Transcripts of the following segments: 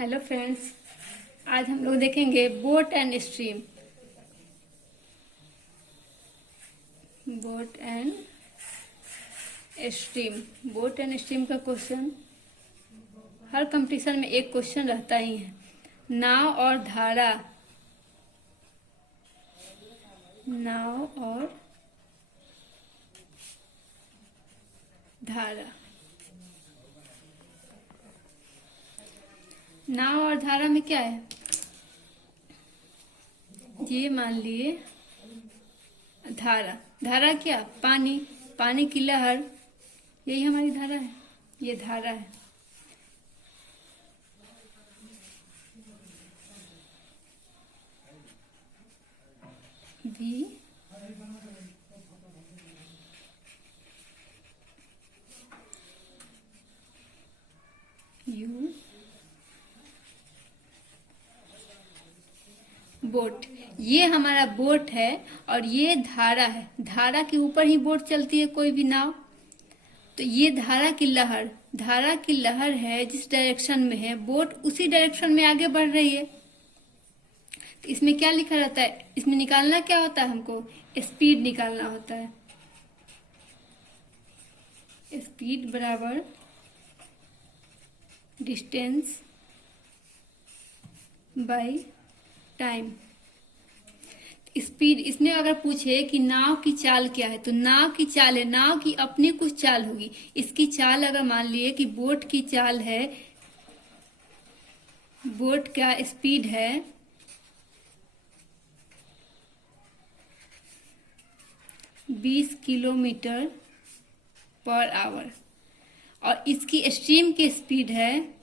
Hello friends, आज हम लोग देखेंगे boat and stream. Boat and stream boat and stream का क्वेश्चन हर कंपटीशन में एक क्वेश्चन रहता ही है। नाव और धारा, नाव और धारा। नाव और धारा में क्या है, ये मान लिए धारा। धारा क्या, पानी, पानी की लहर, यही हमारी धारा है, ये धारा है। भी यू बोट, ये हमारा बोट है और ये धारा है। धारा के ऊपर ही बोट चलती है, कोई भी नाव। तो ये धारा की लहर, धारा की लहर है, जिस डायरेक्शन में है बोट उसी डायरेक्शन में आगे बढ़ रही है। तो इसमें क्या लिखा रहता है, इसमें निकालना क्या होता है, हमको स्पीड निकालना होता है। स्पीड बराबर डिस्टेंस बाय टाइम। स्पीड, इसमें अगर पूछे कि नाव की चाल क्या है, तो नाव की चाल है, नाव की अपनी कुछ चाल होगी। इसकी चाल अगर मान लिए कि बोट की चाल है, बोट का स्पीड है 20 किलोमीटर पर आवर और इसकी स्ट्रीम की स्पीड है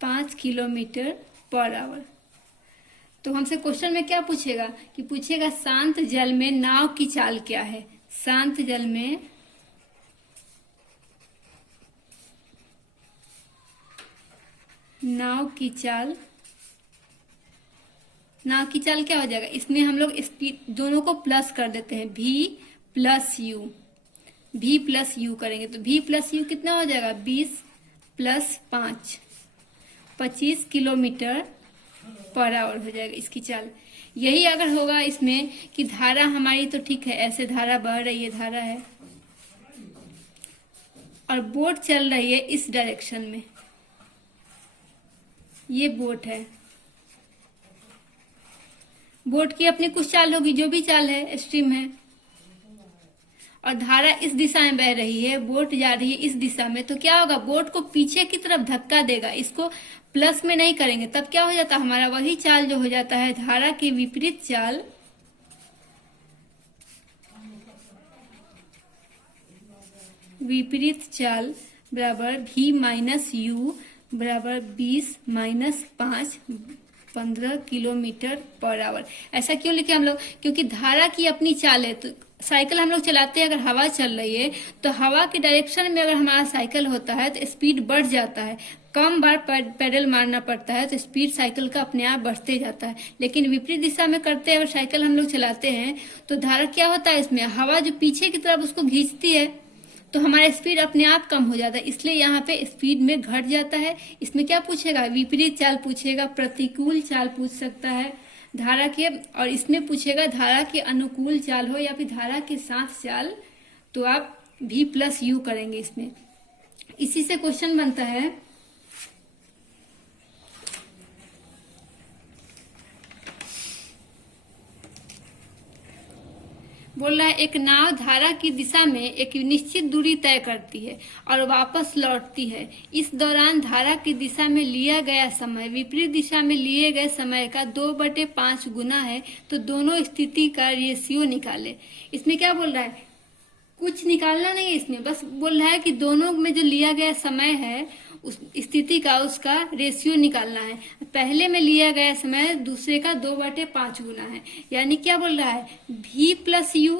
5 किलोमीटर पर आवर। तो हमसे क्वेश्चन में क्या पूछेगा कि पूछेगा शांत जल में नाव की चाल क्या है। शांत जल में नाव की चाल, नाव की चाल क्या हो जाएगा, इसमें हम लोग स्पीड दोनों को प्लस कर देते हैं, v plus you, v plus you करेंगे तो v प्लस यू कितना हो जाएगा, 20 प्लस 5, 25 किलोमीटर पर आवर हो जाएगा इसकी चाल। यही अगर होगा इसमें कि धारा हमारी, तो ठीक है, ऐसे धारा बह रही है, धारा है और बोट चल रही है इस डायरेक्शन में, ये बोट है। बोट की अपनी कुछ चाल होगी, जो भी चाल है, स्ट्रीम है, और धारा इस दिशा में बह रही है, बोट जा रही है इस दिशा में। तो क्या होगा, बोट को पीछे की तरफ धक्का देगा, इसको प्लस में नहीं करेंगे, तब क्या हो जाता है हमारा वही चाल जो हो जाता है धारा की विपरीत चाल। विपरीत चाल बराबर v माइनस यू बराबर 20 माइनस 5, 15 किलोमीटर पर आवर। ऐसा क्यों लिखे हम लोग, क्योंकि धारा की अपनी चाल है। तो साइकिल हम लोग चलाते हैं, अगर हवा चल रही है तो हवा के डायरेक्शन में अगर हमारा साइकिल होता है तो स्पीड बढ़ जाता है, कम बार पेडल मारना पड़ता है, तो स्पीड साइकिल का अपने आप बढ़ते जाता है। लेकिन विपरीत दिशा में करते हैं, अगर साइकिल हम लोग चलाते हैं तो धारा क्या होता है, इसमें हवा जो पीछे की तरफ उसको खींचती है, तो हमारा स्पीड अपने आप कम हो जाता है, इसलिए यहाँ पे स्पीड में घट जाता है। इसमें क्या पूछेगा, विपरीत चाल पूछेगा, प्रतिकूल चाल पूछ सकता है धारा के, और इसमें पूछेगा धारा के अनुकूल चाल हो या फिर धारा के साथ चाल, तो आप v प्लस यू करेंगे इसमें। इसी से क्वेश्चन बनता है बोल रहा है एक नाव धारा की दिशा में एक निश्चित दूरी तय करती है और वापस लौटती है। इस दौरान धारा की दिशा में लिया गया समय विपरीत दिशा में लिए गए समय का 2/5 गुना है, तो दोनों स्थिति का रेशियो निकाले। इसमें क्या बोल रहा है, कुछ निकालना नहीं है इसमें, बस बोल रहा है कि दोनों में जो लिया गया समय है उस स्थिति का, उसका रेशियो निकालना है। पहले में लिया गया समय दूसरे का 2/5 गुना है, यानी क्या बोल रहा है, v प्लस यू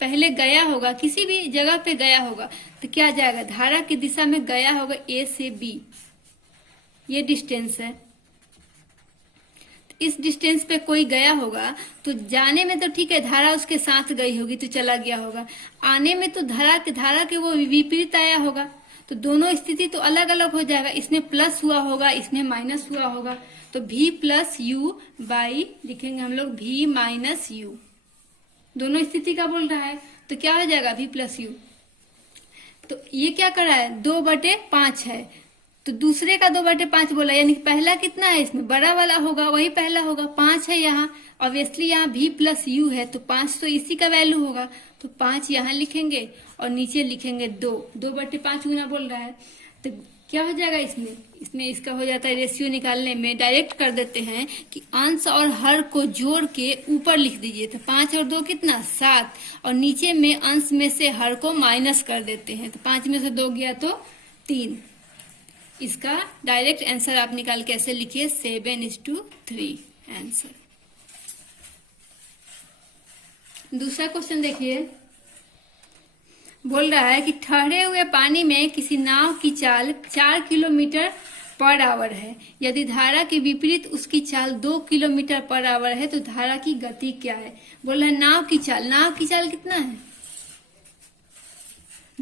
पहले गया होगा, किसी भी जगह पे गया होगा, तो क्या जाएगा, धारा की दिशा में गया होगा a से b, ये डिस्टेंस है। इस डिस्टेंस पे कोई गया होगा तो जाने में तो ठीक है, धारा उसके साथ गई होगी तो चला गया होगा, आने में तो धारा के वो विपरीत आया होगा, तो दोनों स्थिति तो अलग अलग हो जाएगा, इसमें प्लस हुआ होगा, इसमें माइनस हुआ होगा, तो v प्लस यू बाई लिखेंगे हम लोग v माइनस यू, दोनों स्थिति का बोल रहा है, तो क्या हो जाएगा v प्लस यू। तो ये क्या कर रहा है, 2/5 है, तो दूसरे का 2/5 बोला, यानी पहला कितना है, इसमें बड़ा वाला होगा वही पहला होगा, 5 है यहाँ, ऑब्वियसली यहाँ v प्लस यू है तो 5 तो इसी का वैल्यू होगा, तो 5 यहाँ लिखेंगे और नीचे लिखेंगे 2/5 गुना बोल रहा है, तो क्या हो जाएगा इसमें इसका हो जाता है रेशियो निकालने में डायरेक्ट कर देते हैं कि अंश और हर को जोड़ के ऊपर लिख दीजिए, तो 5 और 2 कितना 7, और नीचे में अंश में से हर को माइनस कर देते हैं, तो 5 में से 2 गया तो 3। इसका डायरेक्ट आंसर आप निकाल के ऐसे लिखिए 7:3 आंसर। दूसरा क्वेश्चन देखिए, बोल रहा है कि ठहरे हुए पानी में किसी नाव की चाल 4 किलोमीटर पर आवर है, यदि धारा के विपरीत उसकी चाल 2 किलोमीटर पर आवर है तो धारा की गति क्या है। बोल रहा है नाव की चाल कितना है,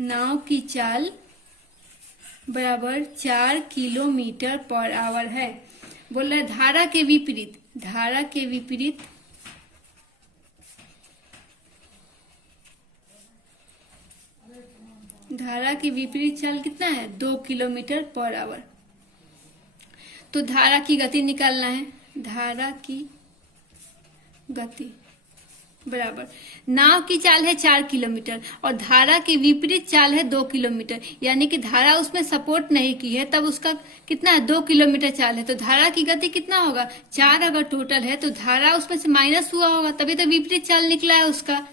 नाव की चाल बराबर 4 किलोमीटर पर आवर है। बोल रहा है धारा के विपरीत चाल कितना है 2 किलोमीटर पर आवर। तो धारा की गति निकालना है, धारा की गति बराबर नाव की चाल है 4 किलोमीटर और धारा की विपरीत चाल है 2 किलोमीटर, यानी कि धारा उसमें सपोर्ट नहीं की है तब उसका कितना है 2 किलोमीटर चाल है, तो धारा की गति कितना होगा 4 अगर टोटल है तो धारा उसमें से माइनस हुआ होगा तभी तो विपरीत चाल निकला है उसका,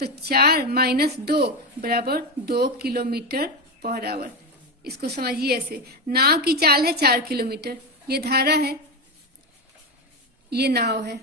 तो 4 माइनस 2 बराबर 2 किलोमीटर पर आवर। इसको समझिए ऐसे, नाव की चाल है 4 किलोमीटर, ये धारा है, ये नाव है,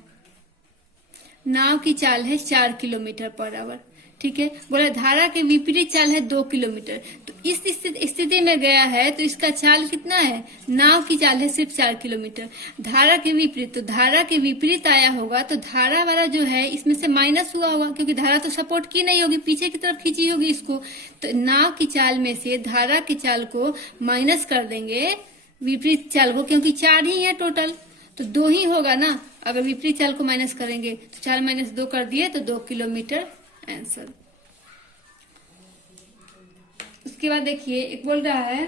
नाव की चाल है 4 किलोमीटर पर आवर, ठीक है। बोला धारा के विपरीत चाल है 2 किलोमीटर, तो इस स्थिति में गया है तो इसका चाल कितना है, नाव की चाल है सिर्फ 4 किलोमीटर, धारा के विपरीत, तो धारा के विपरीत आया होगा तो धारा वाला जो है इसमें से माइनस हुआ होगा क्योंकि धारा तो सपोर्ट की नहीं होगी, पीछे की तरफ खींची होगी इसको, तो नाव की चाल में से धारा की चाल को माइनस कर देंगे विपरीत चाल को, क्योंकि 4 ही है टोटल तो 2 ही होगा ना, अगर विपरीत चाल को माइनस करेंगे तो 4 माइनस 2 कर दिए तो 2 किलोमीटर आंसर। उसके बाद देखिए एक बोल रहा है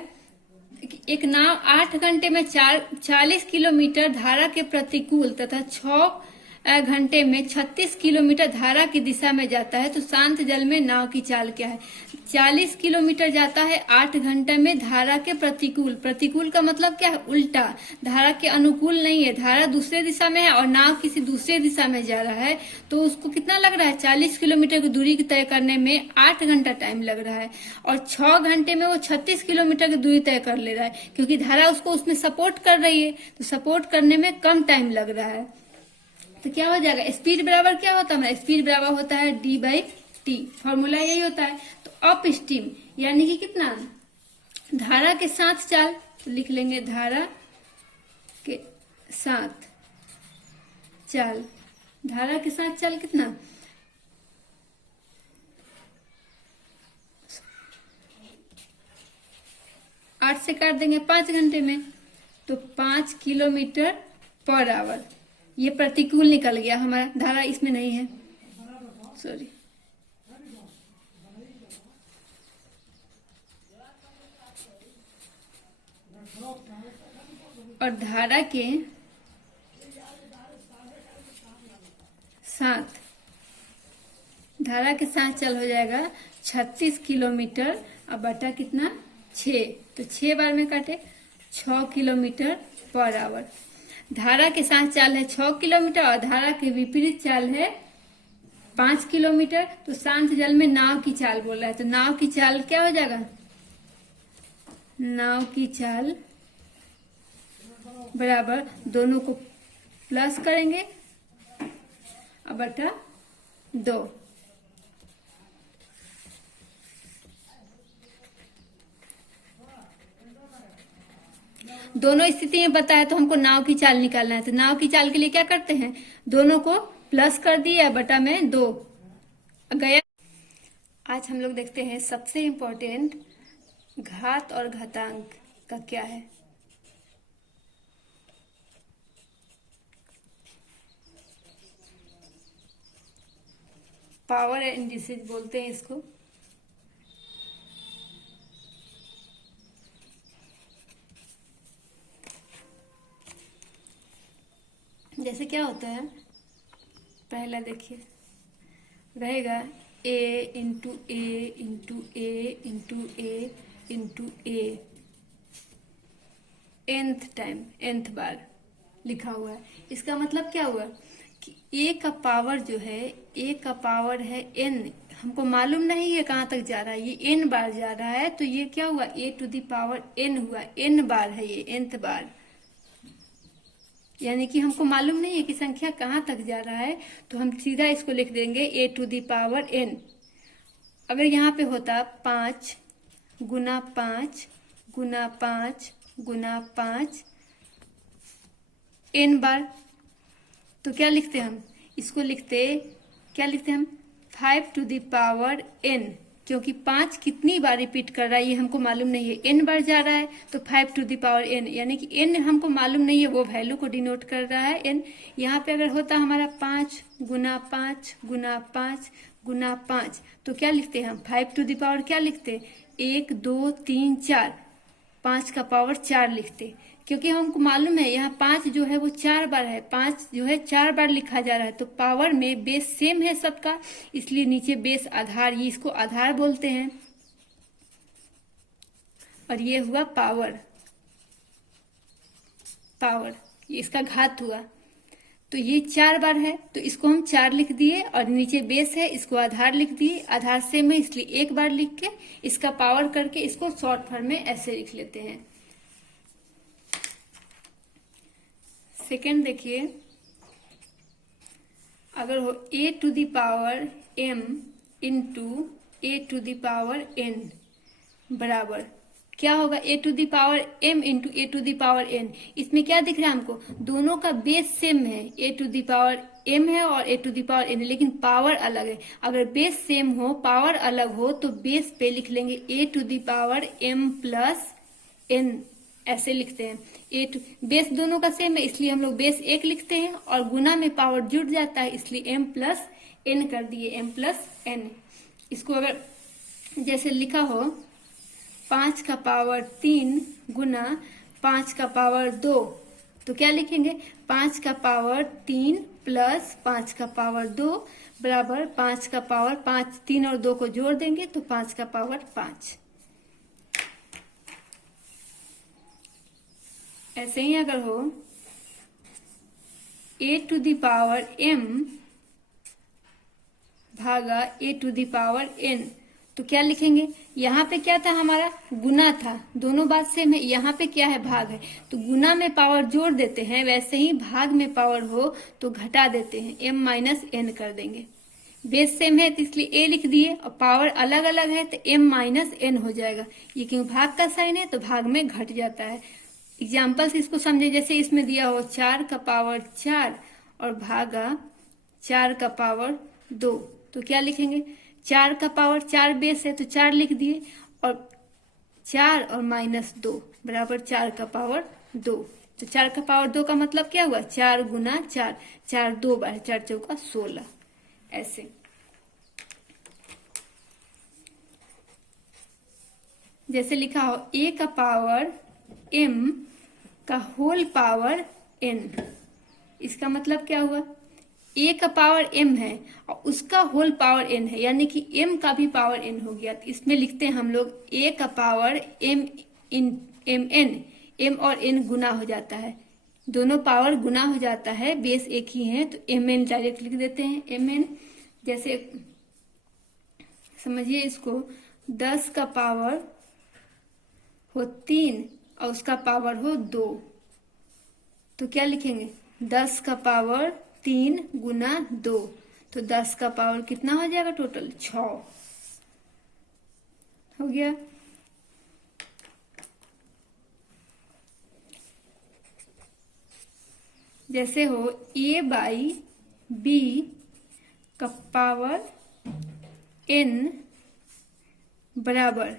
कि एक नाव 8 घंटे में 40 किलोमीटर धारा के प्रतिकूल तथा 6 घंटे में 36 किलोमीटर धारा की दिशा में जाता है, तो शांत जल में नाव की चाल क्या है। 40 किलोमीटर जाता है 8 घंटे में धारा के प्रतिकूल का मतलब क्या है, उल्टा, धारा के अनुकूल नहीं है, धारा दूसरे दिशा में है और नाव किसी दूसरे दिशा में जा रहा है, तो उसको कितना लग रहा है 40 किलोमीटर की दूरी तय करने में 8 घंटा टाइम लग रहा है, और 6 घंटे में वो 36 किलोमीटर की दूरी तय कर ले रहा है, क्योंकि धारा उसको उसमें सपोर्ट कर रही है, तो सपोर्ट करने में कम टाइम लग रहा है। तो क्या हो जाएगा, स्पीड बराबर क्या होता है, स्पीड बराबर होता है d/t, फॉर्मूला यही होता है। तो अप स्ट्रीम यानी कि कितना, धारा के साथ चाल, तो लिख लेंगे धारा के साथ चाल, धारा के साथ चाल कितना 8 से काट देंगे 5 घंटे में, तो 5 किलोमीटर पर आवर, ये प्रतिकूल निकल गया हमारा, धारा इसमें नहीं है, सॉरी। और धारा के साथ चल हो जाएगा 36 किलोमीटर, अब बटा कितना 6, तो 6 बार में काटे 6 किलोमीटर पर आवर। धारा के साथ चाल है 6 किलोमीटर और धारा के विपरीत चाल है 5 किलोमीटर, तो शांत जल में नाव की चाल बोल रहा है, तो नाव की चाल क्या हो जाएगा, नाव की चाल बराबर दोनों को प्लस करेंगे और बटा 2, दोनों स्थिति में बताया तो हमको नाव की चाल निकालना है, तो नाव की चाल के लिए क्या करते हैं, दोनों को प्लस कर दिया बटा में 2 गया। आज हम लोग देखते हैं सबसे इम्पोर्टेंट घात और घातांक का क्या है। पावर इंडिसेज बोलते हैं इसको। जैसे क्या होता है, पहला देखिए रहेगा a into A into A into A into A, nth time, nth बार लिखा हुआ है। इसका मतलब क्या हुआ कि a का पावर जो है, a का पावर है n, हमको मालूम नहीं है कहाँ तक जा रहा है, ये n बार जा रहा है, तो ये क्या हुआ, a to the power n हुआ, n बार है ये, nth बार, यानी कि हमको मालूम नहीं है कि संख्या कहाँ तक जा रहा है, तो हम सीधा इसको लिख देंगे a to the power n। अगर यहाँ पे होता 5 गुना 5 गुना 5 गुना 5 n बार, तो क्या लिखते हम, इसको लिखते, क्या लिखते हम, 5 टू द पावर n, क्योंकि 5 कितनी बार रिपीट कर रहा है ये हमको मालूम नहीं है, n बार जा रहा है, तो 5 टू द पावर n, यानी कि n हमको मालूम नहीं है, वो वैल्यू को डिनोट कर रहा है n। यहाँ पे अगर होता हमारा 5 गुना 5 गुना 5 गुना 5, तो क्या लिखते हैं हम, 5 टू द पावर क्या लिखते, 1 2 3 4, 5 का पावर 4 लिखते, क्योंकि हमको मालूम है यहाँ 5 जो है वो 4 बार है, 5 जो है 4 बार लिखा जा रहा है, तो पावर में बेस सेम है सबका, इसलिए नीचे बेस आधार, ये इसको आधार बोलते हैं, और ये हुआ पावर, पावर ये इसका घात हुआ। तो ये 4 बार है, तो इसको हम 4 लिख दिए, और नीचे बेस है, इसको आधार लिख दिए, आधार सेम है इसलिए एक बार लिख के इसका पावर करके इसको शॉर्ट फॉर्म में ऐसे लिख लेते हैं। सेकेंड देखिए, अगर हो a to the power m into a to the power n बराबर क्या होगा, a to the power m into a to the power n। इसमें क्या दिख रहा है हमको, दोनों का बेस सेम है, a to the power m है और a to the power n है, लेकिन पावर अलग है। अगर बेस सेम हो पावर अलग हो तो बेस पे लिख लेंगे a to the power m plus n, ऐसे लिखते हैं। ए टू, बेस दोनों का सेम है इसलिए हम लोग बेस 1 लिखते हैं, और गुना में पावर जुड़ जाता है इसलिए m प्लस n कर दिए, m प्लस n। इसको अगर जैसे लिखा हो 5 का पावर 3 गुना 5 का पावर 2, तो क्या लिखेंगे, 5 का पावर 3 प्लस 5 का पावर 2 बराबर 5 का पावर 5, 3 और 2 को जोड़ देंगे तो 5 का पावर 5। ऐसे ही अगर हो a to the power m भागा a to the power n, तो क्या लिखेंगे, यहाँ पे क्या था हमारा, गुना था, दोनों बात सेम है, यहाँ पे क्या है, भाग है, तो गुना में पावर जोड़ देते हैं, वैसे ही भाग में पावर हो तो घटा देते हैं, m माइनस n कर देंगे। बेस सेम है तो इसलिए a लिख दिए, और पावर अलग अलग है तो m माइनस n हो जाएगा, ये क्यों भाग का साइन है तो भाग में घट जाता है। एग्जाम्पल से इसको समझे, जैसे इसमें दिया हो 4 का पावर 4 और भागा 4 का पावर 2, तो क्या लिखेंगे, 4 का पावर 4 बेस है तो 4 लिख दिए, और 4 और माइनस 2 बराबर 4 का पावर 2, तो 4 का पावर 2 का मतलब क्या हुआ, 4 गुना 4, 4 2 बार, 4 चौका 16, ऐसे। जैसे लिखा हो a का पावर m का होल पावर n, इसका मतलब क्या हुआ, a का पावर m है और उसका होल पावर n है, यानी कि m का भी पावर n हो गया। तो इसमें लिखते हैं हम लोग a का पावर m इन mn, m और n गुना हो जाता है, दोनों पावर गुना हो जाता है, बेस एक ही है तो mn डायरेक्ट लिख देते हैं, mn। जैसे समझिए इसको, 10 का पावर हो 3 और उसका पावर हो 2, तो क्या लिखेंगे, 10 का पावर 3 गुना 2, तो 10 का पावर कितना हो जाएगा, टोटल 6 हो गया। जैसे हो a बाई बी का पावर n बराबर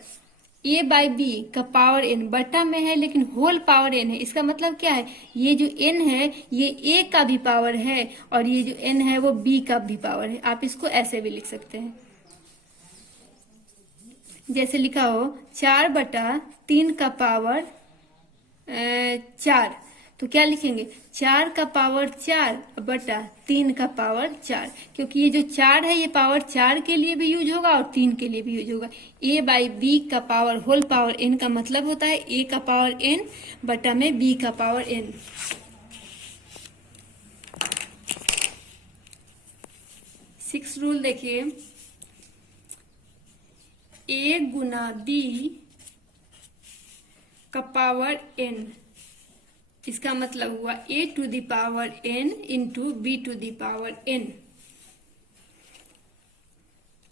a बाई बी का पावर n बटा में है लेकिन होल पावर n है। इसका मतलब क्या है, ये जो n है ये a का भी पावर है और ये जो n है वो b का भी पावर है। आप इसको ऐसे भी लिख सकते हैं, जैसे लिखा हो 4/3 का पावर 4। तो क्या लिखेंगे, 4 का पावर 4 बटा 3 का पावर 4, क्योंकि ये जो 4 है ये पावर 4 के लिए भी यूज होगा और 3 के लिए भी यूज होगा। a बाई बी का पावर होल पावर n का मतलब होता है a का पावर n बटा में b का पावर n। सिक्स रूल देखिए, a गुना b का पावर n, इसका मतलब हुआ a to the power n into b to the power n।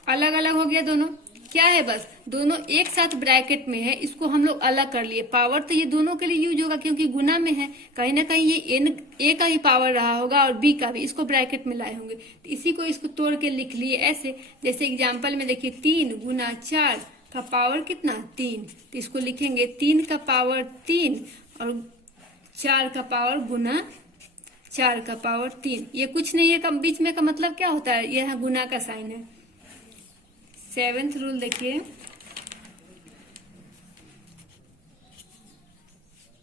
अलग अलग हो गया दोनों, क्या है बस दोनों एक साथ ब्रैकेट में है, इसको हम लोग अलग कर लिए। पावर तो ये दोनों के लिए यूज होगा क्योंकि गुना में है, कहीं ना कहीं ये n a का ही पावर रहा होगा और b का भी, इसको ब्रैकेट में लाए होंगे। तो इसी को इसको तोड़ के लिख लिए ऐसे, जैसे एग्जाम्पल में देखिए 3 गुना 4 का पावर कितना 3, तो इसको लिखेंगे 3 का पावर 3 और 4 का पावर गुना 4 का पावर 3। ये कुछ नहीं है, कम बीच में का मतलब क्या होता है, यह गुना का साइन है। सेवेंथ रूल देखिए,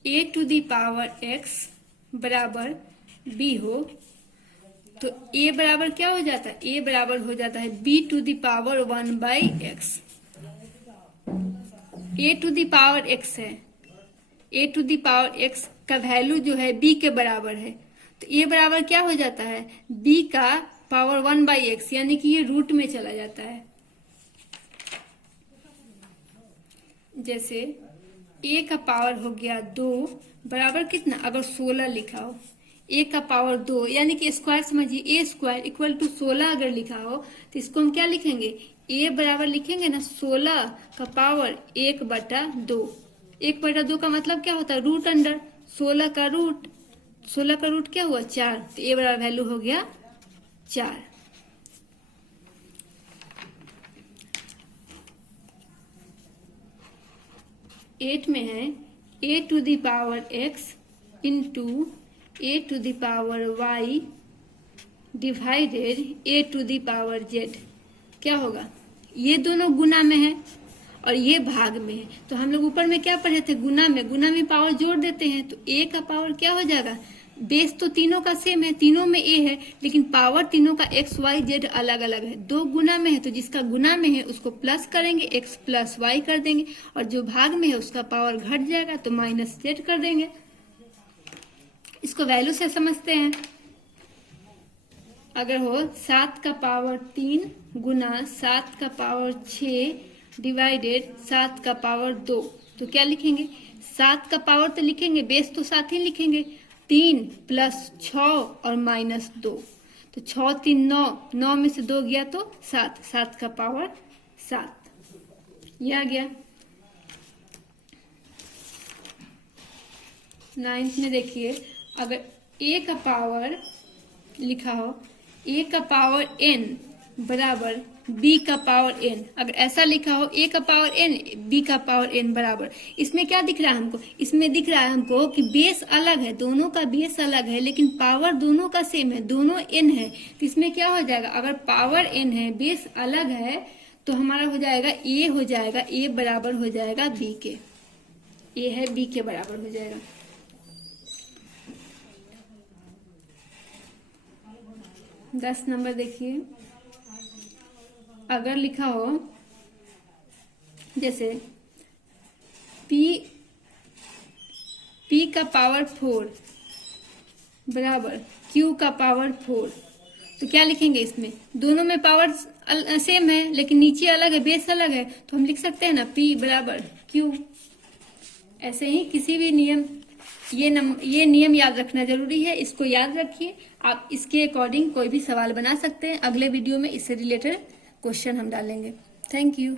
a to the power x बराबर b हो तो a बराबर क्या हो जाता है, a बराबर हो जाता है b to the power 1/x। a to the power x है, a to the power x का वैल्यू जो है b के बराबर है, तो a बराबर क्या हो जाता है b का पावर 1/x, यानी कि ये रूट में चला जाता है। जैसे a का पावर हो गया 2 बराबर कितना, अगर 16 लिखा हो a का पावर 2 यानी कि स्क्वायर समझिए, a स्क्वायर इक्वल टू 16 अगर लिखा हो तो इसको हम क्या लिखेंगे, a बराबर लिखेंगे ना 16 का पावर 1/2। 1/2 का मतलब क्या होता है, रूट अंडर 16 का रूट, 16 का रूट क्या हुआ 4, तो a बराबर वैल्यू हो गया 4। एट में है a to the power x into a to the power y divided a to the power z। क्या होगा, ये दोनों गुना में है और ये भाग में है, तो हम लोग ऊपर में क्या पढ़े थे, गुना में पावर जोड़ देते हैं तो a का पावर क्या हो जाएगा, बेस तो तीनों का सेम है, तीनों में a है लेकिन पावर तीनों का x y z अलग अलग है। दो गुना में है तो जिसका गुना में है उसको प्लस करेंगे, x प्लस y कर देंगे, और जो भाग में है उसका पावर घट जाएगा तो माइनस z कर देंगे। इसको वैल्यू से समझते हैं, अगर हो 7 का पावर 3 गुना 7 का पावर 6 डिवाइडेड 7 का पावर 2, तो क्या लिखेंगे, 7 का पावर तो लिखेंगे, बेस तो 7 ही लिखेंगे, 3 प्लस 6 और माइनस 2, तो 6 3 9, 9 में से 2 गया तो 7, 7 का पावर 7, ये आ गया। 9th में देखिए, अगर a का पावर लिखा हो a का पावर n बराबर b का पावर n, अगर ऐसा लिखा हो a का पावर n b का पावर n बराबर, इसमें क्या दिख रहा है हमको, इसमें दिख रहा है हमको कि बेस अलग है, दोनों का बेस अलग है लेकिन पावर दोनों का सेम है, दोनों n है, तो इसमें क्या हो जाएगा, अगर पावर n है बेस अलग है तो हमारा हो जाएगा a हो जाएगा, a बराबर हो जाएगा b के, a है b के बराबर हो जाएगा। 10 नंबर देखिए, अगर लिखा हो जैसे p का पावर 4 बराबर q का पावर 4, तो क्या लिखेंगे, इसमें दोनों में पावर सेम है लेकिन नीचे अलग है, बेस अलग है, तो हम लिख सकते हैं ना p बराबर q। ऐसे ही किसी भी नियम, ये नियम याद रखना जरूरी है, इसको याद रखिए। आप इसके अकॉर्डिंग कोई भी सवाल बना सकते हैं, अगले वीडियो में इससे रिलेटेड क्वेश्चन हम डालेंगे। Thank you.